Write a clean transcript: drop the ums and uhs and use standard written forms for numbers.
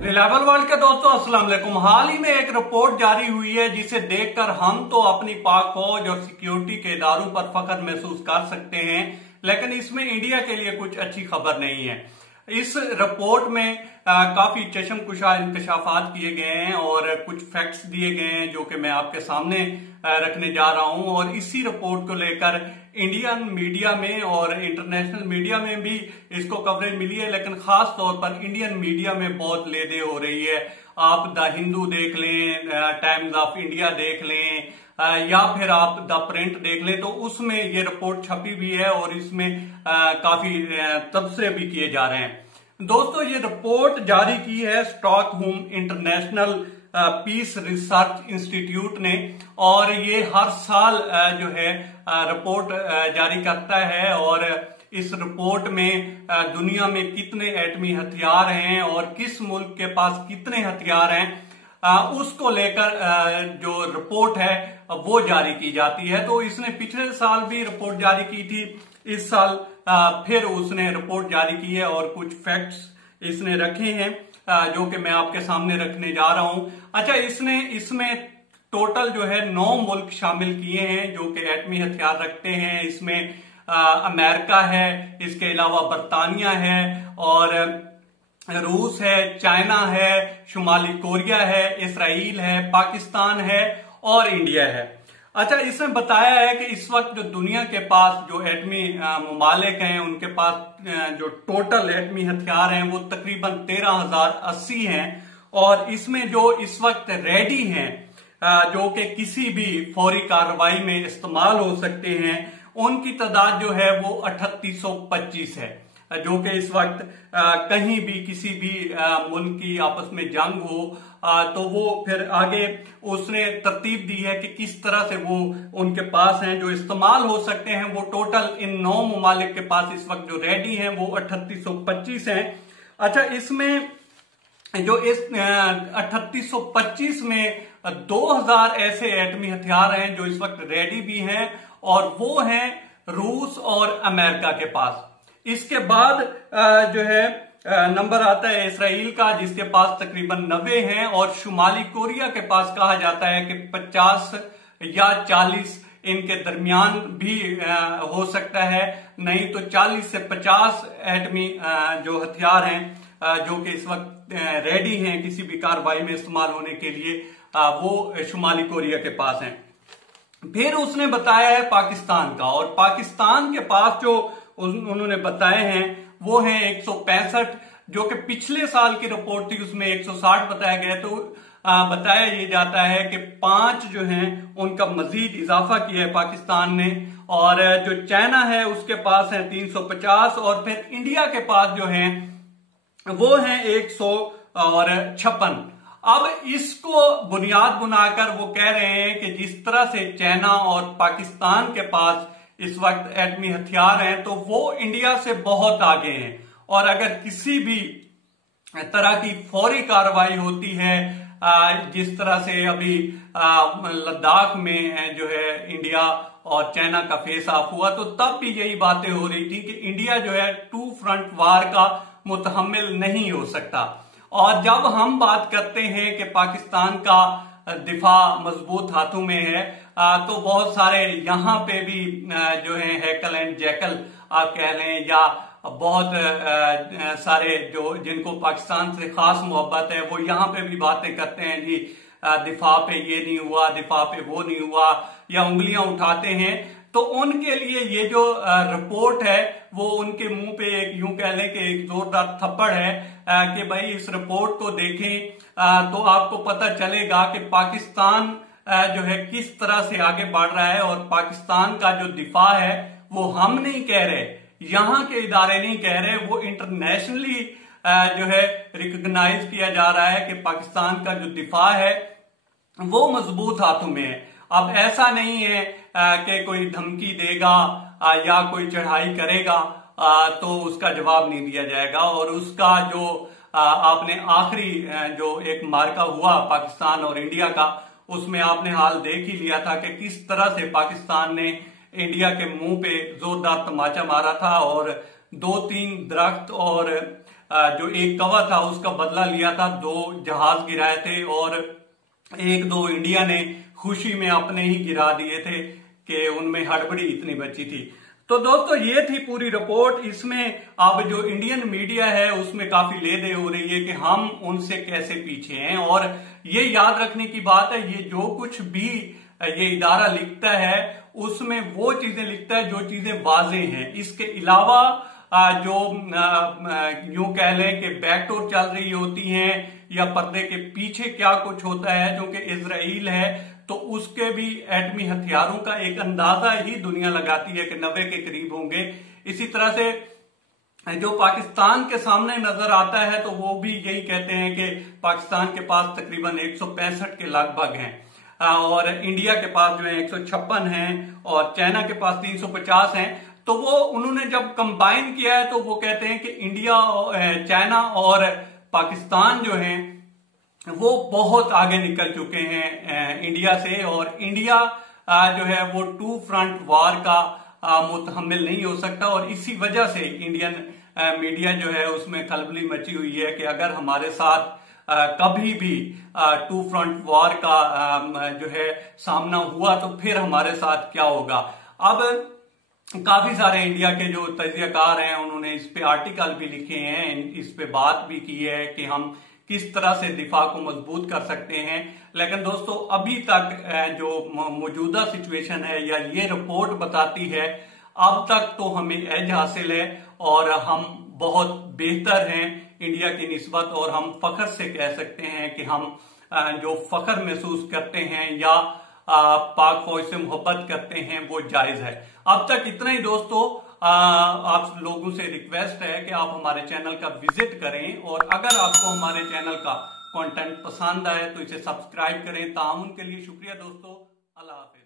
Reliable world के दोस्तों अस्सलाम वालेकुम। हाल ही में एक रिपोर्ट जारी हुई है जिसे देखकर हम तो अपनी पाक फौज और सिक्योरिटी के इदारों पर फख्र महसूस कर सकते हैं, लेकिन इसमें इंडिया के लिए कुछ अच्छी खबर नहीं है। इस रिपोर्ट में काफी चशमकुशा इंकशाफात किए गए हैं और कुछ फैक्ट्स दिए गए हैं जो कि मैं आपके सामने रखने जा रहा हूं। और इसी रिपोर्ट को लेकर इंडियन मीडिया में और इंटरनेशनल मीडिया में भी इसको कवरेज मिली है, लेकिन खास तौर पर इंडियन मीडिया में बहुत लेदे हो रही है। आप द हिंदू देख लें, टाइम्स ऑफ इंडिया देख लें, या फिर आप द प्रिंट देख लें, तो उसमें ये रिपोर्ट छपी भी है और इसमें काफी तबसरे भी किए जा रहे हैं। दोस्तों, ये रिपोर्ट जारी की है Stockholm International Peace Research Institute ने, और ये हर साल जो है रिपोर्ट जारी करता है। और इस रिपोर्ट में दुनिया में कितने एटमी हथियार हैं और किस मुल्क के पास कितने हथियार हैं उसको लेकर जो रिपोर्ट है वो जारी की जाती है। तो इसने पिछले साल भी रिपोर्ट जारी की थी, इस साल फिर उसने रिपोर्ट जारी की है और कुछ फैक्ट्स इसने रखे हैं जो कि मैं आपके सामने रखने जा रहा हूं। अच्छा, इसमें टोटल जो है 9 मुल्क शामिल किए हैं जो कि एटमी हथियार रखते हैं। इसमें अमेरिका है, इसके अलावा बरतानिया है और रूस है, चाइना है, शुमाली कोरिया है, इसराइल है, पाकिस्तान है और इंडिया है। अच्छा, इसमें बताया है कि इस वक्त जो दुनिया के पास जो एटमी ममालिक हैं उनके पास जो टोटल एटमी हथियार हैं वो तकरीबन 13,080 हैं। और इसमें जो इस वक्त रेडी हैं जो कि किसी भी फौरी कार्रवाई में इस्तेमाल हो सकते हैं, उनकी तादाद जो है वो 3825 है। जो कि इस वक्त कहीं भी किसी भी मुल्क की आपस में जंग हो तो वो फिर आगे उसने तरतीब दी है कि किस तरह से वो उनके पास हैं जो इस्तेमाल हो सकते हैं। वो टोटल इन 9 ममालिक के पास इस वक्त जो रेडी हैं वो 3825 हैं। अच्छा, इसमें जो इस 3825 में 2000 ऐसे एटमी हथियार हैं जो इस वक्त रेडी भी हैं, और वो हैं रूस और अमेरिका के पास। इसके बाद जो है नंबर आता है इसराइल का, जिसके पास तकरीबन 90 हैं, और शुमाली कोरिया के पास कहा जाता है कि 50 या 40 इनके दरमियान भी हो सकता है, नहीं तो 40 से 50 एटमी जो हथियार हैं जो कि इस वक्त रेडी हैं किसी भी कार्रवाई में इस्तेमाल होने के लिए, वो शुमाली कोरिया के पास हैं। फिर उसने बताया है पाकिस्तान का, और पाकिस्तान के पास जो उन्होंने बताए हैं वो है 165, जो कि पिछले साल की रिपोर्ट थी उसमें 160 बताया गया। तो बताया ये जाता है कि 5 जो हैं उनका मजीद इजाफा किया है पाकिस्तान ने। और जो चाइना है उसके पास है 350, और फिर इंडिया के पास जो है वो है 156। अब इसको बुनियाद बनाकर वो कह रहे हैं कि जिस तरह से चाइना और पाकिस्तान के पास इस वक्त एटमी हथियार हैं तो वो इंडिया से बहुत आगे हैं, और अगर किसी भी तरह की फौरी कार्रवाई होती है जिस तरह से अभी लद्दाख में जो है इंडिया और चाइना का फेस ऑफ हुआ, तो तब भी यही बातें हो रही थी कि इंडिया जो है 2 फ्रंट वार का मुतहम्मिल नहीं हो सकता। और जब हम बात करते हैं कि पाकिस्तान का दिफा मजबूत हाथों में है तो बहुत सारे यहाँ पे भी जो है हैकल एंड जैकल आप कह लें, या बहुत सारे जो जिनको पाकिस्तान से खास मोहब्बत है वो यहाँ पे भी बातें करते हैं जी दिफा पे ये नहीं हुआ, दिफा पे वो नहीं हुआ, या उंगलियां उठाते हैं। तो उनके लिए ये जो रिपोर्ट है वो उनके मुंह पे एक यूं कह लें कि एक जोरदार थप्पड़ है कि भाई इस रिपोर्ट को देखें तो आपको पता चलेगा कि पाकिस्तान जो है किस तरह से आगे बढ़ रहा है। और पाकिस्तान का जो दिफा है वो हम नहीं कह रहे, यहाँ के इदारे नहीं कह रहे, वो इंटरनेशनली जो है रिकॉग्नाइज किया जा रहा है कि पाकिस्तान का जो दिफा है वो मजबूत हाथों में है। अब ऐसा नहीं है कि कोई धमकी देगा या कोई चढ़ाई करेगा तो उसका जवाब नहीं दिया जाएगा। और उसका जो आपने आखिरी जो एक मार्का हुआ पाकिस्तान और इंडिया का, उसमें आपने हाल देख ही लिया था कि किस तरह से पाकिस्तान ने इंडिया के मुंह पे जोरदार तमाचा मारा था। और 2-3 दरख्त और जो एक कवा था उसका बदला लिया था, 2 जहाज गिराए थे और 1-2 इंडिया ने खुशी में अपने ही गिरा दिए थे कि उनमें हड़बड़ी इतनी बची थी। तो दोस्तों ये थी पूरी रिपोर्ट। इसमें अब जो इंडियन मीडिया है उसमें काफी ले दे हो रही है कि हम उनसे कैसे पीछे हैं, और ये याद रखने की बात है ये जो कुछ भी ये इदारा लिखता है उसमें वो चीजें लिखता है जो चीजें वाज़ेह हैं। इसके अलावा जो यूं कह लें कि बैकडोर चल रही होती हैं या पर्दे के पीछे क्या कुछ होता है, जो कि इजराइल है तो उसके भी एटमी हथियारों का एक अंदाजा ही दुनिया लगाती है कि 90 के करीब होंगे। इसी तरह से जो पाकिस्तान के सामने नजर आता है तो वो भी यही कहते हैं कि पाकिस्तान के पास तकरीबन 165 के लगभग हैं, और इंडिया के पास जो है 156 हैं और चाइना के पास 350 हैं। तो वो उन्होंने जब कंबाइन किया है तो वो कहते हैं कि इंडिया, चाइना और पाकिस्तान जो है वो बहुत आगे निकल चुके हैं इंडिया से, और इंडिया जो है वो 2 फ्रंट वार का मुतहम्मिल नहीं हो सकता। और इसी वजह से इंडियन मीडिया जो है उसमें खलबली मची हुई है कि अगर हमारे साथ कभी भी 2 फ्रंट वार का जो है सामना हुआ तो फिर हमारे साथ क्या होगा। अब काफी सारे इंडिया के जो तज्जियाकार हैं उन्होंने इस पे आर्टिकल भी लिखे हैं, इस पे बात भी की है कि हम किस तरह से दिफा को मजबूत कर सकते हैं। लेकिन दोस्तों अभी तक जो मौजूदा सिचुएशन है या ये रिपोर्ट बताती है, अब तक तो हमें एज हासिल है और हम बहुत बेहतर हैं इंडिया की निस्बत, और हम फख्र से कह सकते हैं कि हम जो फख्र महसूस करते हैं या पाक फौज से मोहब्बत करते हैं वो जायज है। अब तक इतना ही दोस्तों। आप लोगों से रिक्वेस्ट है कि आप हमारे चैनल का विजिट करें, और अगर आपको हमारे चैनल का कंटेंट पसंद आए तो इसे सब्सक्राइब करें। ताउन के लिए शुक्रिया दोस्तों। अल्लाह हाफिज।